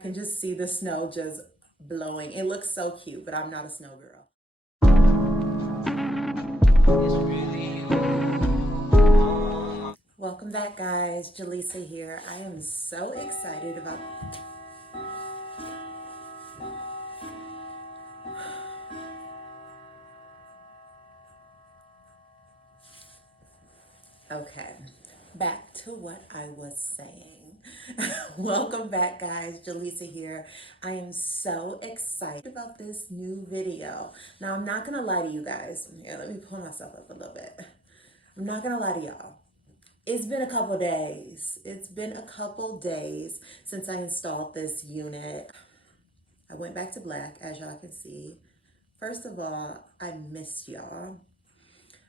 I can just see the snow just blowing. It looks so cute, but I'm not a snow girl. Welcome back, guys. Jalissa here. I am so excited about... Okay, back to what I was saying. Welcome back, guys. Jalissa here. I am so excited about this new video. Now, I'm not gonna lie to you guys. Here, let me pull myself up a little bit. I'm not gonna lie to y'all. It's been a couple days. It's been a couple days since I installed this unit. I went back to black, as y'all can see. First of all, I missed y'all.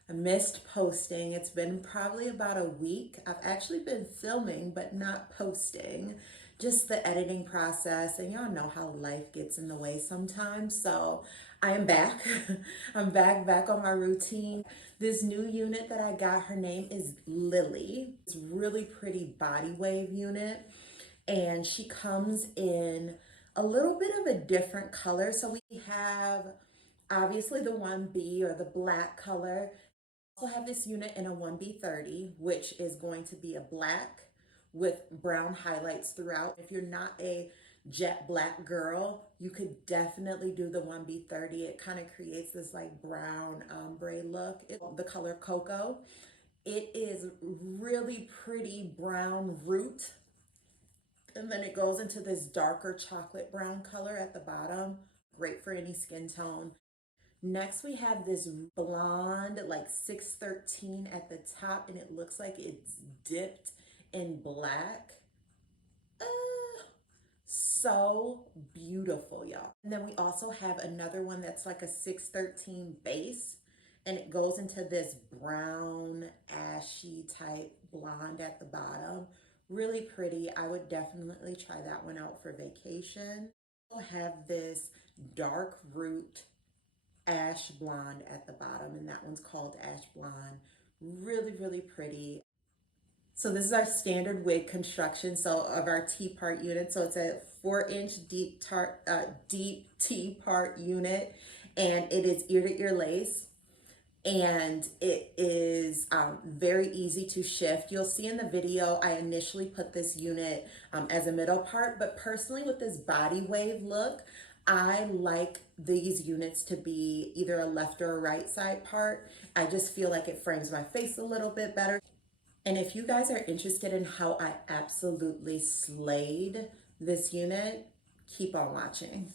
I missed posting. It's been probably about a week. I've actually been filming, but not posting. Just the editing process, and y'all know how life gets in the way sometimes. So I am back. I'm back on my routine. This new unit that I got, her name is Lily. It's a really pretty body wave unit, and she comes in a little bit of a different color. So we have obviously the 1B or the black color. Also have this unit in a 1B30, which is going to be a black with brown highlights throughout. If you're not a jet black girl, you could definitely do the 1B30. It kind of creates this like brown ombre look. It's the color COCO. It is really pretty brown root, and then it goes into this darker chocolate brown color at the bottom. Great for any skin tone. Next, we have this blonde, like 613 at the top, and it looks like it's dipped in black. So beautiful, y'all. And then we also have another one that's like a 613 base, and it goes into this brown, ashy type blonde at the bottom. Really pretty. I would definitely try that one out for vacation. We'll have this dark root ash blonde at the bottom, and that one's called ash blonde. Really pretty. So this is our standard wig construction, so of our T-part unit. So it's a 4-inch deep T-part unit, and it is ear-to-ear lace, and it is very easy to shift. You'll see in the video, I initially put this unit as a middle part, but personally with this body wave look, I like these units to be either a left or a right side part. I just feel like it frames my face a little bit better. And if you guys are interested in how I absolutely slayed this unit, keep on watching.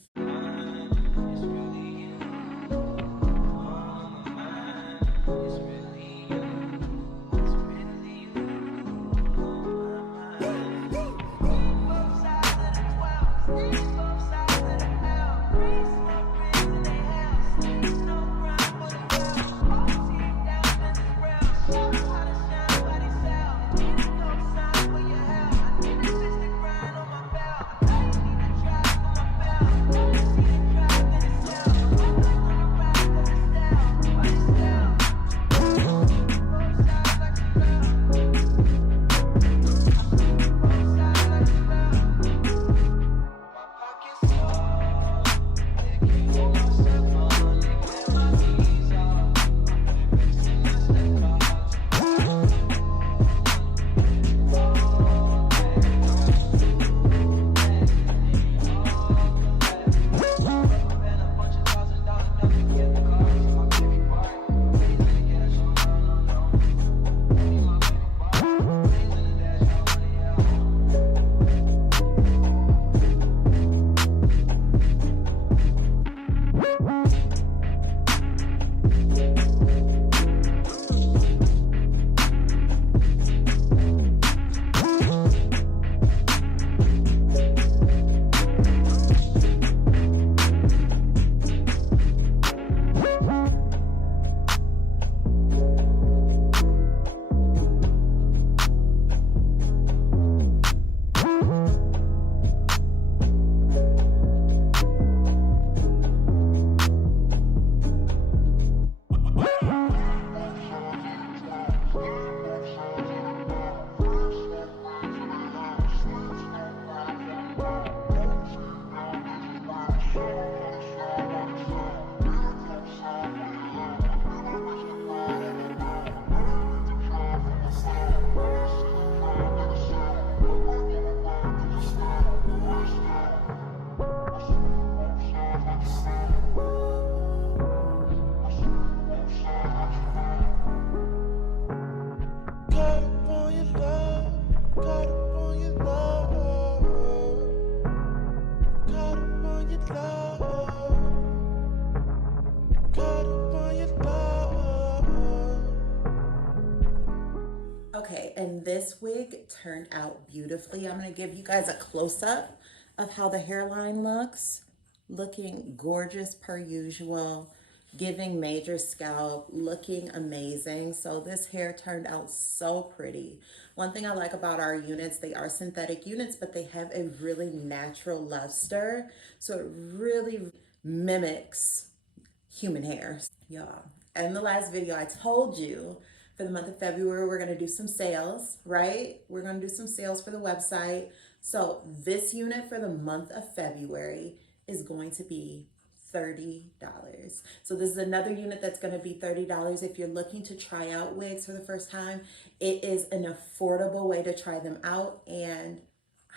Okay, and this wig turned out beautifully. I'm gonna give you guys a close-up of how the hairline looks. Looking gorgeous per usual, giving major scalp, looking amazing. So this hair turned out so pretty. One thing I like about our units, they are synthetic units, but they have a really natural luster. So it really mimics human hair. Yeah. In the last video, I told you for the month of February, we're going to do some sales, right? We're going to do some sales for the website. So this unit for the month of February is going to be $30. So this is another unit that's going to be $30. If you're looking to try out wigs for the first time, it is an affordable way to try them out. And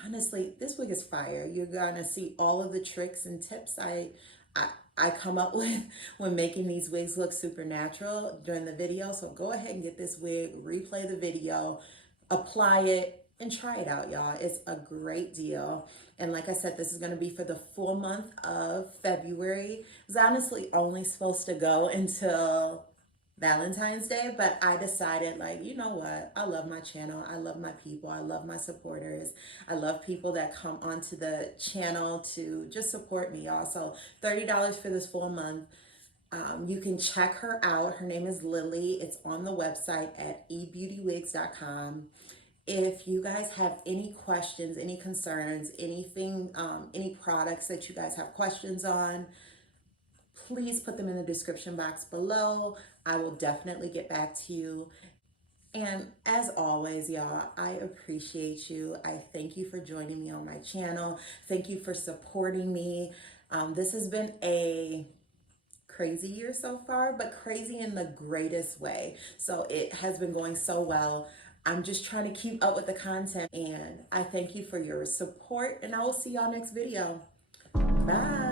honestly, this wig is fire. You're gonna see all of the tricks and tips I come up with when making these wigs look super natural during the video. So go ahead and get this wig, replay the video, apply it, and try it out, y'all. It's a great deal. And like I said, this is gonna be for the full month of February. It was honestly only supposed to go until Valentine's Day, but I decided, like, you know what? I love my channel. I love my people. I love my supporters. I love people that come onto the channel to just support me, y'all. So $30 for this full month. You can check her out. Her name is Lily. It's on the website at ebeautywigs.com. If you guys have any questions, any concerns, anything, any products that you guys have questions on, please put them in the description box below. I will definitely get back to you. And as always, y'all, I appreciate you. I thank you for joining me on my channel. Thank you for supporting me. This has been a crazy year so far, but crazy in the greatest way. So it has been going so well. I'm just trying to keep up with the content, and I thank you for your support, and I will see y'all next video. Bye.